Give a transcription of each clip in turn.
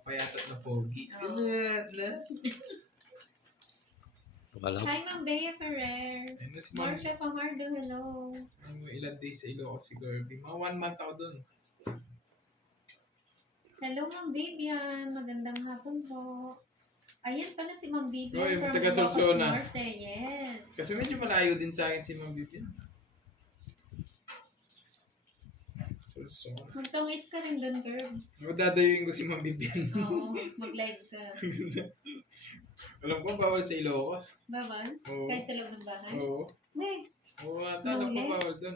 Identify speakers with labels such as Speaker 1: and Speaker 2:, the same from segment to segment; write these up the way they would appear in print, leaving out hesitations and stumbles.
Speaker 1: payatot na pogi.
Speaker 2: Oo.
Speaker 3: Wala.
Speaker 2: Hi, Ma'am Bea Ferrer.
Speaker 1: Ayun na si Ma'am.
Speaker 2: Marcia Fajardo, hello.
Speaker 1: Ilang days sa Ilocos si Kirby. Mga 1 month ako dun.
Speaker 2: Hello, Ma'am Vivian. Magandang hapon po. Ayan pala si Ma'am Vivian
Speaker 1: Oy,
Speaker 2: from
Speaker 1: taga
Speaker 2: Ilocos
Speaker 1: Solsona.
Speaker 2: Norte. Yes.
Speaker 1: Kasi medyo malayo din sa akin si Ma'am Vivian. So,
Speaker 2: Magtong-its ka rin doon, Curbs.
Speaker 1: dadayuin ko si Ma'am Vivian.
Speaker 2: Oo, mag-live ka.
Speaker 1: Alam ko, bawal sa Ilocos.
Speaker 2: Bawal?
Speaker 1: Oo.
Speaker 2: Kahit sa loob ng bahay?
Speaker 1: Oo.
Speaker 2: Hindi.
Speaker 1: Oo, alam ko
Speaker 2: Okay.
Speaker 1: bawal dun.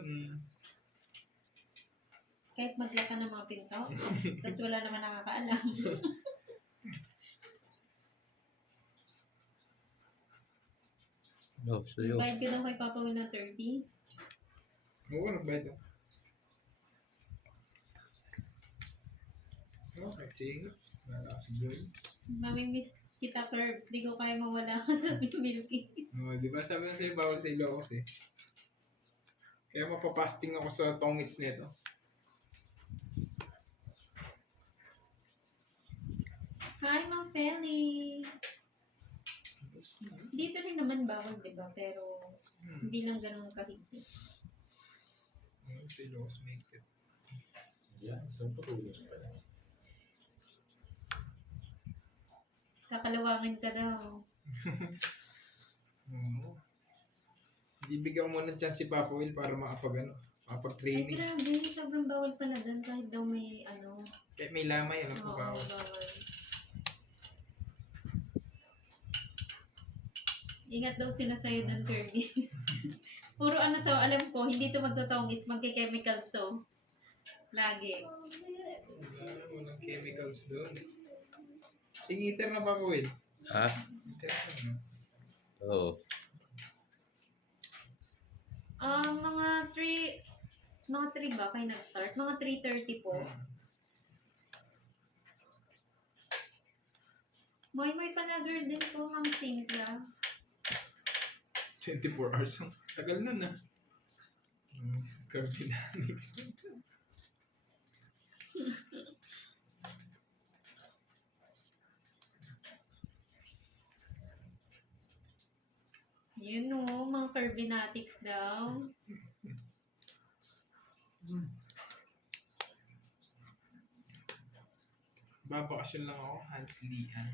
Speaker 2: Kahit maglaka ng mga pinto. Tapos wala naman nakakaalam.
Speaker 3: No, sa'yo.
Speaker 2: Bayad ka daw kay Papa Will ng 30.
Speaker 1: Oo, nagbayad ako. Okay, chingos. Nalakas yun.
Speaker 2: Mamimiss kita, Curbs. Di ko kaya mawala ka sa Milky.
Speaker 1: Oo, di ba sabi ko sa'yo, bawal sa Ilocos eh. Kaya mapapasting ako sa tongits nito.
Speaker 2: Hi, Ma'am Feli. Dito rin naman bawal, di ba? Pero hindi lang ganun kahigpit.
Speaker 1: Sa Ilocos, make it.
Speaker 4: Yan, isang patuloy pa lang.
Speaker 2: Kakalawangin ka daw.
Speaker 1: Oo. Bibigyan mo ng chance si Papa Will para
Speaker 2: Ay,
Speaker 1: makapag-training.
Speaker 2: grabe. Sobrang bawal pala doon kahit daw may ano.
Speaker 1: Kahit may lamay, alam ko
Speaker 2: Oo,
Speaker 1: bawal.
Speaker 2: bawal. Ingat daw sila sa'yo doon, Kirby. Puro ano to, alam ko, hindi to magtotongits, magki-chemicals to. Lagi.
Speaker 1: Walang chemicals doon. Singiter na Papa Will.
Speaker 3: Ha?
Speaker 1: Ngiter na, no?
Speaker 3: Oo.
Speaker 2: Mga 3 ba kayo nag-start? Mga 3:30 po. May panagar din po, Ma'am Cynthia.
Speaker 1: 24 hours. Ang tagal nun ah. Carbinamics.
Speaker 2: Yun o, mga Carbinatics daw.
Speaker 1: Babakasyon lang ako, Hans Lian.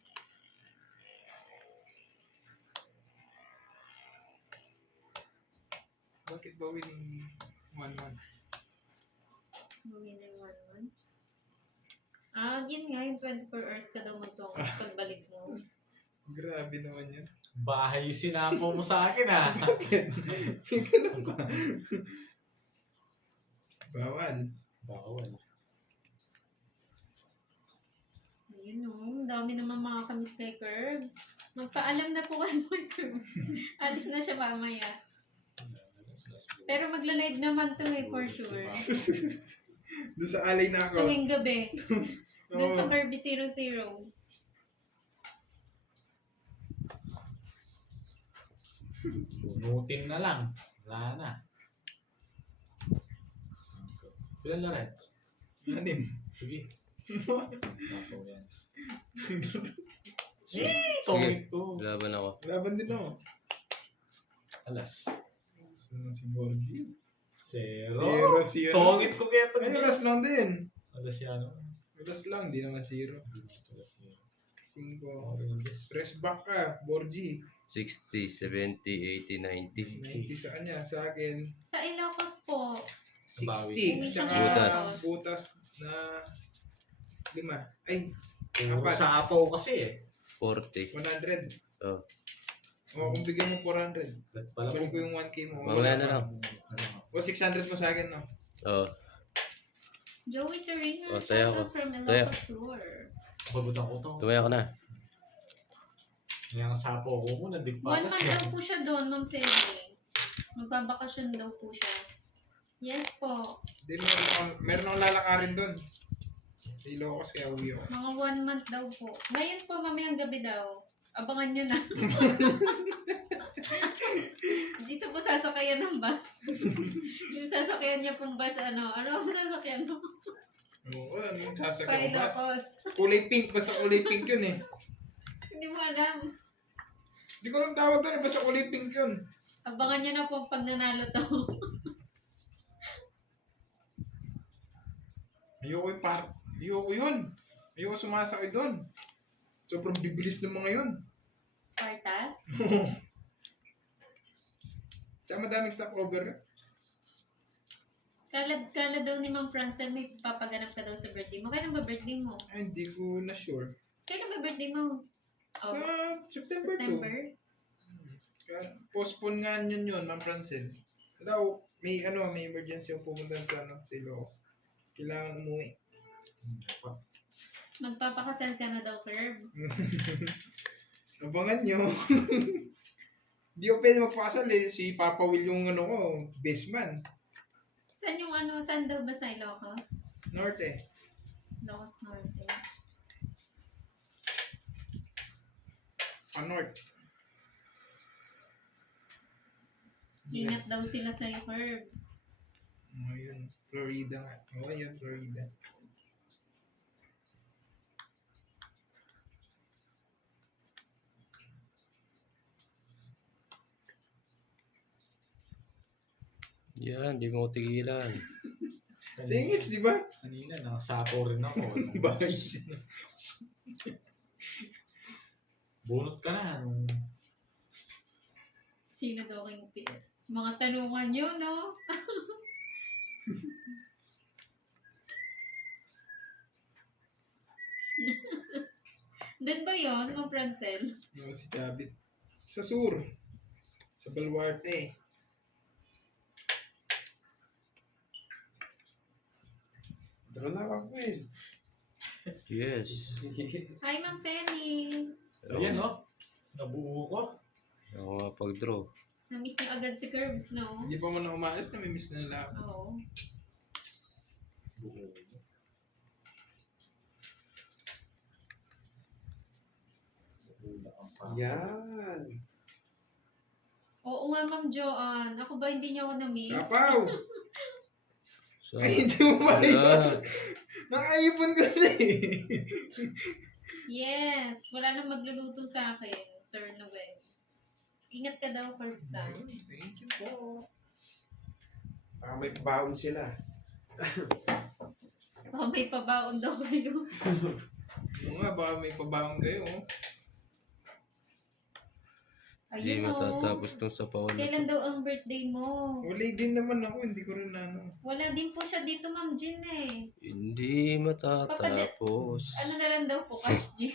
Speaker 1: Bakit ba winning 1-1?
Speaker 2: Bumili 1 month. Yun nga, yung 24 hours ka daw magtongits pagbalik mo.
Speaker 1: Grabe naman yan.
Speaker 4: Bahay yung sinapo mo sa akin ah.
Speaker 1: Bawal.
Speaker 4: Bawal.
Speaker 2: Yun o, ang dami naman mga kamis kay Curbs. Magpaalam na po kayo kay Curbs. Alis na siya mamaya. Pero magla-live naman to eh, for sure.
Speaker 1: Doon sa alay na ako.
Speaker 2: Tuwing gabi. Doon sa
Speaker 1: Oo.
Speaker 2: Kirby 00.
Speaker 4: Bunutin na lang. Wala na. Ilan na rin?
Speaker 1: Anim.
Speaker 4: Sige. Sapo yan. Tongit ko.
Speaker 3: Laban ako.
Speaker 1: Laban din ako.
Speaker 4: Alas.
Speaker 1: Si Borgie.
Speaker 4: Zero.
Speaker 1: Zero.
Speaker 4: Tongit ko kaya ito.
Speaker 1: Ay, alas lang din.
Speaker 4: Alas yan.
Speaker 1: Alas lang, di naman zero.
Speaker 4: Alas yan.
Speaker 1: 5.
Speaker 4: Oranges.
Speaker 1: Press back ka, Borgie.
Speaker 3: 60, 70, 80, 90.
Speaker 1: 90 sa kanya, sa akin.
Speaker 2: Sa Ilocos po.
Speaker 1: 60.
Speaker 2: Bawi.
Speaker 1: Tsaka
Speaker 3: Butas.
Speaker 1: butas na 5. Ay,
Speaker 4: Puro
Speaker 1: Apat.
Speaker 4: sapo kasi eh.
Speaker 3: 40.
Speaker 1: 100.
Speaker 3: Oh.
Speaker 1: O, kung bigyan mo 400.
Speaker 4: Pala
Speaker 1: Balik ko yung 1K mo.
Speaker 3: Mamaya na lang.
Speaker 1: O, 600 mo sa akin, no?
Speaker 3: Oh.
Speaker 2: Joey Torino,
Speaker 3: Oh, tayo ako.
Speaker 2: from
Speaker 3: Tayo.
Speaker 2: Ilocos Sur.
Speaker 4: Pagutan ko to.
Speaker 3: Tumaya ka na.
Speaker 4: Yung sapo ko muna.
Speaker 2: 1
Speaker 4: Digpalas
Speaker 2: month
Speaker 4: yan.
Speaker 2: daw po siya doon, Ma'am Feli. Magbabakasyon daw po siya. Yes po.
Speaker 1: Hindi, meron akong lalakarin doon. Sa Ilocos, kaya uwi ako.
Speaker 2: Mga 1 month daw po. Ngayon po, mamayang gabi daw. Abangan nyo na. Dito po sasakayan ng bus. Yung sasakyan niya pong bus, ano ang sasakyan mo?
Speaker 1: Oo, ano yung sasagaw
Speaker 2: Kay
Speaker 1: mas?
Speaker 2: Locos.
Speaker 1: Kulay pink, basta kulay pink yun eh.
Speaker 2: Hindi mo alam.
Speaker 1: Hindi ko lang tawag doon, basta kulay pink yun.
Speaker 2: Abangan nyo na po pag nanalo to.
Speaker 1: Ayoko yung ayoko yun. Ayoko sumasakay doon. Sobrang bibilis ng mga yun.
Speaker 2: Partas?
Speaker 1: Tsaka madaming stopover.
Speaker 2: Kala daw ni Ma'am Francel, may papaganap ka daw sa birthday mo. Kailan ba birthday mo?
Speaker 1: Ay, hindi ko na sure.
Speaker 2: Kailan ba birthday mo?
Speaker 1: Sa September 2.
Speaker 2: September?
Speaker 1: Postpone nga yun, Ma'am Francel. Daw, may emergency yung pumunta sa sa Ilocos. Kailangan umuwi.
Speaker 2: Magpapakasal ka na daw, Curbs.
Speaker 1: Abangan nyo. Hindi ko pwede magpakasal eh. Si Papa Will yung best man.
Speaker 2: Saan daw ba sa Ilocos?
Speaker 1: Norte.
Speaker 2: Ilocos Norte.
Speaker 1: North.
Speaker 2: Ingat daw sila sa Curbs.
Speaker 1: Ayun. Florida nga. Ayun, Florida.
Speaker 3: Yan, di mo tigilan.
Speaker 1: Singits, di ba?
Speaker 4: Kanina, nakasapo rin ako.
Speaker 1: Bayos.
Speaker 4: Bunot ka na.
Speaker 2: Sino daw kayong mga tanungan nyo, no? Doon ba yun, Ma'am Francel?
Speaker 1: Si Chabit. Sa Sur. Sa Baluarte.
Speaker 5: Doon na ako eh.
Speaker 3: Yes.
Speaker 2: Hi, Ma'am Penny.
Speaker 4: Ayan, no? Nabuo ko.
Speaker 3: Ako nga pag-draw.
Speaker 2: Na-miss niyo agad si Curbs, no?
Speaker 1: Hindi pa mo na umalis na may miss na nila ako.
Speaker 2: Oo.
Speaker 4: Buo.
Speaker 5: Yan.
Speaker 2: Oo nga, Ma'am Joanne. Ako ba hindi niyo ako na-miss?
Speaker 1: Sapaw!
Speaker 3: So,
Speaker 1: Ay, hindi mo ba yun?
Speaker 3: wala.
Speaker 1: Nakaipon kasi.
Speaker 2: Yes. Wala nang magluluto sa akin, Sir Noel. Ingat ka daw, Curbs, ah.
Speaker 1: Thank you po.
Speaker 5: Baka may baon sila.
Speaker 2: Baka may pabaon daw kayo.
Speaker 1: Oo nga, baka may pabaon kayo.
Speaker 3: Hindi
Speaker 2: Ayun, oh.
Speaker 3: matatapos tong sapawan na
Speaker 2: Kailan
Speaker 3: to.
Speaker 2: daw ang birthday mo?
Speaker 1: Wala din naman ako, hindi ko rin
Speaker 2: Wala din po siya dito, Ma'am Jean, eh.
Speaker 3: Hindi matatapos.
Speaker 2: Ano na lang daw po, Cash G.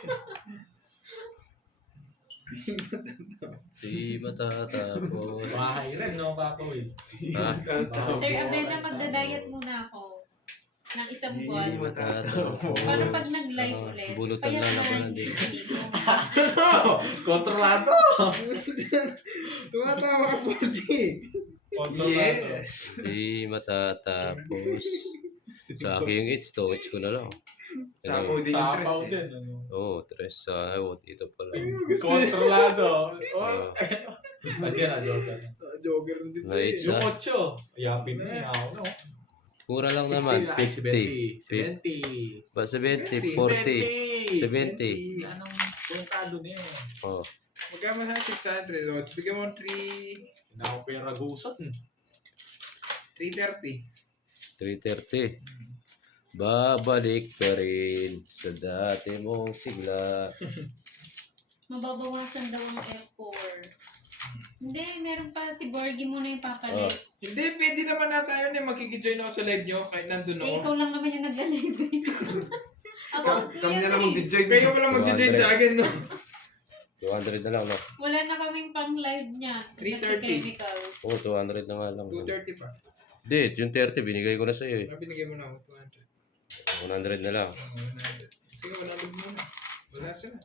Speaker 3: Hindi matatapos.
Speaker 4: Bahay rin, no, Papa Will?
Speaker 3: Ha?
Speaker 2: Sir Abela, magda-diet muna ako. Ng isang
Speaker 3: Hindi
Speaker 2: buwan.
Speaker 3: matatapos.
Speaker 2: Para pag nag-live
Speaker 3: Ah,
Speaker 2: ulit.
Speaker 3: bunutan
Speaker 2: payat
Speaker 3: lang
Speaker 2: na
Speaker 3: naman
Speaker 2: yung
Speaker 3: din.
Speaker 2: siligo.
Speaker 4: Kontrolado!
Speaker 1: Tumatawa ka, 4G.
Speaker 4: Kontrolado.
Speaker 5: Yes.
Speaker 3: Hindi matatapos. Sa akin yung hits to, hits ko na lang.
Speaker 5: Sapaw din yung
Speaker 4: Sapaw
Speaker 5: tres eh.
Speaker 4: din, ano?
Speaker 3: Oo, tres. Dito pala.
Speaker 4: Kontrolado.
Speaker 3: Oo.
Speaker 4: Again, joker.
Speaker 1: Joker rin din
Speaker 3: Right,
Speaker 1: sa'yo.
Speaker 4: Yung 8, yapin mo yan ako, no?
Speaker 3: Pura lang naman. 50.
Speaker 4: 70.
Speaker 3: Ba 70, 40. 70.
Speaker 4: Yan ang kontado niya.
Speaker 3: Oh.
Speaker 1: Magkama sa 600. O, bigyan mo 3...
Speaker 4: Pinakapera gusot.
Speaker 1: 330.
Speaker 3: 330. Babalik ka rin sa dati mong sigla.
Speaker 2: Mababawasan daw ang F4. Hindi, meron pa si Borgie muna yung papalit.
Speaker 1: Hindi, pwede naman na tayo na magkikijoin ako sa live nyo kahit nandun
Speaker 2: Eh,
Speaker 1: ako.
Speaker 2: ikaw lang naman yung nag-live. Ako,
Speaker 5: Kami na lang
Speaker 2: eh.
Speaker 5: mag-join.
Speaker 1: Kayo wala mag-join sa akin, no?
Speaker 3: 200 na lang, no?
Speaker 2: Wala na kaming pang-live niya.
Speaker 1: 3:30.
Speaker 2: Chemicals.
Speaker 3: Oo, 200 na nga lang.
Speaker 1: 230 pa.
Speaker 3: Hindi, yung 30, binigay ko na sa'yo eh.
Speaker 1: Binigay mo na ako, 200.
Speaker 3: 100 na lang.
Speaker 1: Oo, 100. Sige, 100 muna. Wala sila.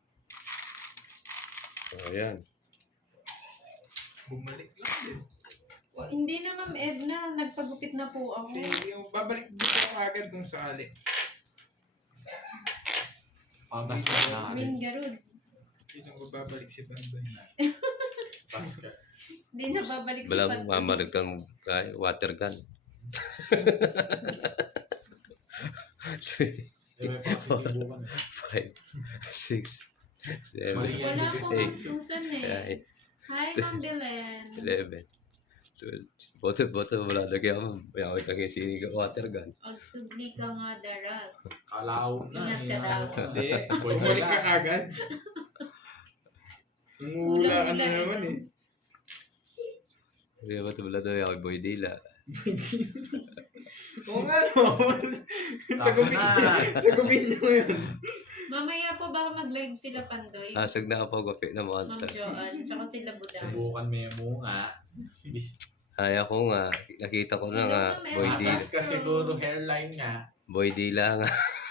Speaker 3: So, ayan.
Speaker 1: Bumalik lang din.
Speaker 2: Hindi na, Ma'am Edna. Nagpagupit na po ako.
Speaker 1: Sige, babalik dito ako agad kung sakali.
Speaker 4: Pagas na
Speaker 2: Min Garud.
Speaker 1: Hindi lang ko babalik si Bandoy.
Speaker 4: Basket.
Speaker 2: Hindi na babalik
Speaker 3: Bala
Speaker 2: Pat.
Speaker 3: mo, mamarig kang water gun.
Speaker 4: May pasusubukan.
Speaker 3: 5, 6, 7,
Speaker 4: Mali yan.
Speaker 2: Wala po
Speaker 3: Eight.
Speaker 2: Ma'am Susan eh.
Speaker 3: 9,
Speaker 2: Hi, Ma'am Belen.
Speaker 3: 11, 12. Boto, wala na kaya mo. May ako kagay sinig water gun.
Speaker 2: Agsubli ka nga daras.
Speaker 4: Kalaw na.
Speaker 2: Ingat ka daw.
Speaker 1: Hindi.
Speaker 4: Pwede
Speaker 1: Bumalik ka
Speaker 4: na.
Speaker 1: agad. Nangula ka na
Speaker 2: Ulang-ulan,
Speaker 1: naman
Speaker 2: no?
Speaker 1: eh.
Speaker 3: Kaya ba ito wala na ako boy dila.
Speaker 1: Oo nga no. Sagubin nyo yun.
Speaker 2: Mamaya po baka mag-live sila Pandoy.
Speaker 3: Asag na ako gapi na
Speaker 2: Ma'am
Speaker 3: mga
Speaker 2: Joanne, tsaka sila Budan.
Speaker 4: Subukan mo yung munga.
Speaker 3: Ay ako nga, nakita ko na nga, boy dila.
Speaker 4: Matas ka siguro hairline nga.
Speaker 3: Boy dila nga.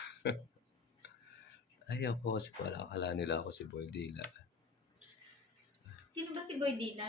Speaker 3: Ay ako kasi wala akala nila ako si boy dila.
Speaker 2: Sino ba si Boy Dila?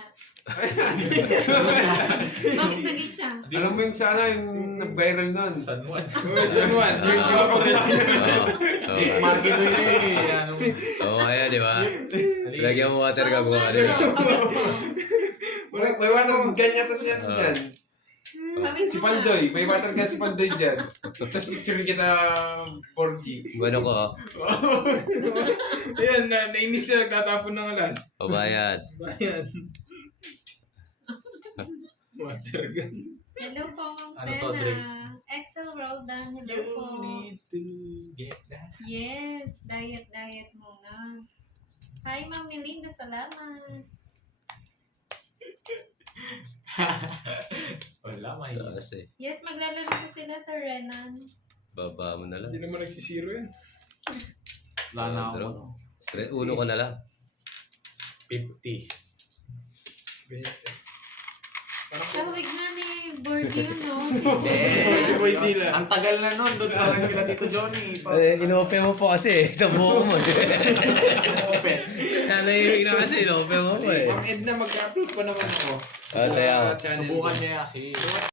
Speaker 2: Bakit naging siya?
Speaker 5: Alam mo yung sana yung nag-viral nun.
Speaker 4: San Juan.
Speaker 1: Oh, San Juan. Yung di ba pa
Speaker 3: Oo.
Speaker 4: Magino yun eh. Ano?
Speaker 3: Oo, kaya di ba? Lagyan mo water ka
Speaker 2: Oo,
Speaker 3: kung
Speaker 2: nga,
Speaker 3: ano.
Speaker 2: no, pabit mo.
Speaker 5: May water gun yata siya dyan.
Speaker 2: Pabit
Speaker 5: Si
Speaker 2: mo nga.
Speaker 5: Pandoy. May water gun si Pandoy dyan. Tapos picture kita 4G.
Speaker 3: Bueno ko,
Speaker 1: Ayan, nainis siya, tatapon ng alas.
Speaker 3: pabayad.
Speaker 1: Bayan. Water gun.
Speaker 2: Hello po, Ma'am
Speaker 4: Ano to, Dre?
Speaker 2: Sena. Excel Roldan, hello
Speaker 4: You
Speaker 2: po.
Speaker 4: need to get that.
Speaker 2: Yes, diet muna. Hi, Ma'am Melinda, salamat.
Speaker 4: Wala, mahirap.
Speaker 3: Taas eh.
Speaker 2: Yes, maglalaro po sila sa Renan.
Speaker 3: Baba mo na lang.
Speaker 1: Hindi naman nagsisiro yan.
Speaker 4: Wala na ako.
Speaker 3: Draw.
Speaker 4: ano.
Speaker 3: Uno ka na lang.
Speaker 4: 50.
Speaker 2: Kahawig na ni Borgio, no?
Speaker 1: Si Boy Dila.
Speaker 4: Ang tagal na nun. Doon pa rin kita Tito Johnny.
Speaker 3: Inope mo po kasi sa buhok mo.
Speaker 4: Open.
Speaker 3: Nanahimik na kasi, inope mo po eh.
Speaker 1: Ma'am Edna, mag-upload pa naman ako.
Speaker 3: Ah, kaya nga.
Speaker 1: Sa channel
Speaker 4: Subukan
Speaker 1: ko.
Speaker 4: niya kasi.